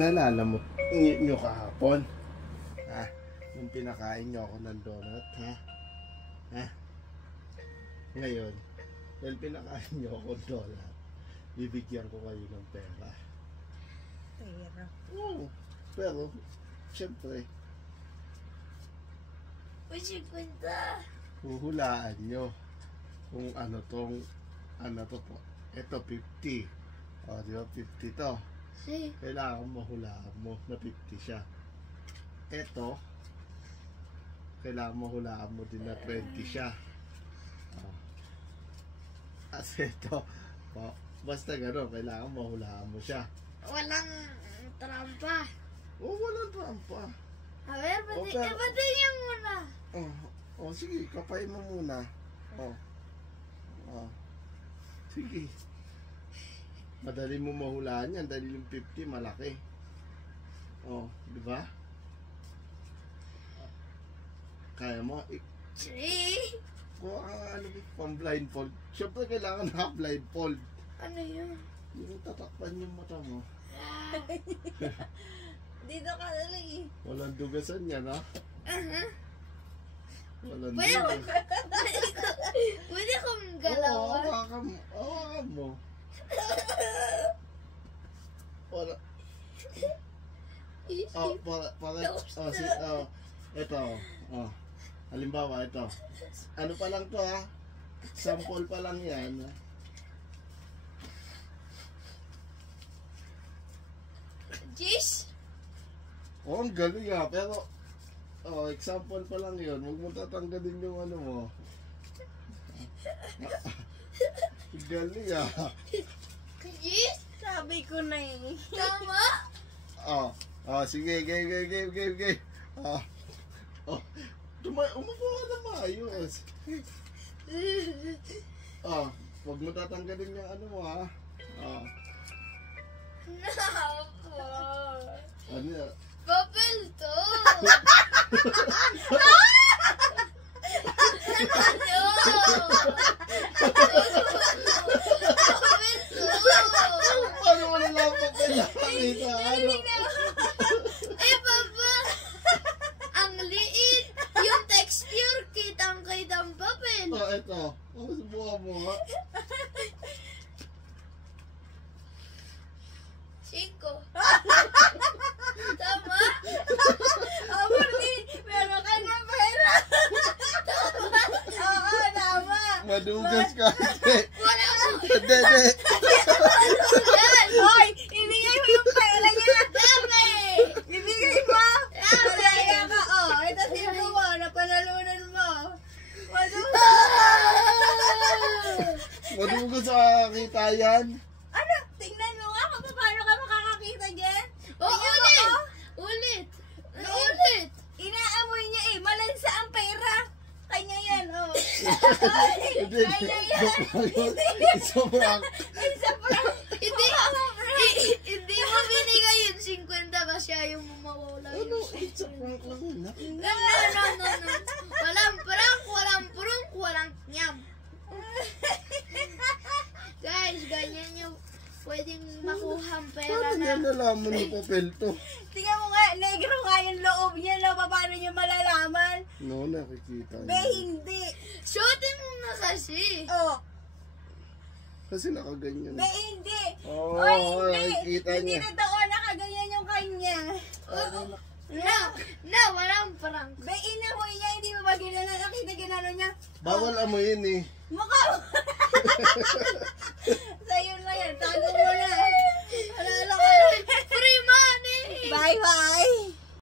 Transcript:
Naalala mo nyo kahapon? Ha? Nung pinakain nyo ako ng donut, ha? Ha? Ngayon, dahil pinakain nyo ako ng donut, bibigyan ko kayo ng pera. Pera? Oo. Pero, syempre, Uy, 50. huhulaan nyo kung ano tong, ano to po. Ito, 50. O, di ba? 50 to. Si. Kailangan mahulaan mo na 50 siya. Ito, kailangan mahulaan mo din na 20 siya. Oh. As ito, oh, basta gano'n, kailangan mahulaan mo siya. Walang trampa. Oh, walang trampa. A ver, Okay. pati niya muna. Oh, sige, kapain mo muna. Oh. Oh. Sige. Madali mo mahulaan yan dahil yung 50 malaki. Oh, di ba? Kaya mo, Three. kuha ka ano, pang blindfold. Siyempre kailangan na blindfold. Ano yun? Yung tatakpan yung mata mo. Dito ka na lang eh. Walang dugasan yan, ha? Walang Pwede ko, dugas. pwede kong Oo, galawan. hawakan mo. Wala. Oh, ito. Oh. Halimbawa, ito. Ano pa lang to, ha? Sample pa lang yan. Jeez. Oh, ang galing, ha? Pero, oh, example pa lang yun. Huwag mo tatanggalin yung ano mo. Ang galing, ha? Jeez. Sabi ko na eh. Tama? Oh, sige, game. Oh, umupo ka na maayos. Huwag mo tatanggalin yung ano mo, ha? Nako. Ano yan? Papel to. Paano mo nalaman pa nakakita? Ano? Eh, Papa. Ang liit. Yung texture, kitang-kitang papel. Oh, ito. Subukan mo, ha? 5. Tama? Meron ka ng pera. Tama? Oo, tama. Madugas ka. Wala ko. Hindi. Hoy, ibigay mo yung pera niya. Dami. Ibigay mo. Malaya ka. Oh, ito sino mo. Napanalunan mo. Madugas sa kita yan. Ano? Tingnan mo nga kung paano ka makakakita dyan. Ulit. Inaamoy niya eh. Malansa ang pera. Kanya yan, oh. Kanya yan. Isa prank. Hindi mo binigay yung 50 kasi ayaw mo mawala Ano? yung It's a prank lang yun, ha? No. Walang prank, walang prunk, walang nyam. Guys, ganyan yung pwedeng makuha ang pera Paano na. niya nalaman ng papel to? Tingnan mo nga, negro nga yung loob niya, no? Paano niya malalaman? No, nakikita Be, niya. hindi. Suotin mo na kasi. Oh. Kasi nakaganyan. Be, hindi. Oo, Oy, hindi. nakikita Hindi niya. na doon nakaganyan yung kanya. No, walang prank. Be, inamoy niya, hindi mo ba ginano? Nakita ginano niya? Bawal amoyin eh. Mukha mo.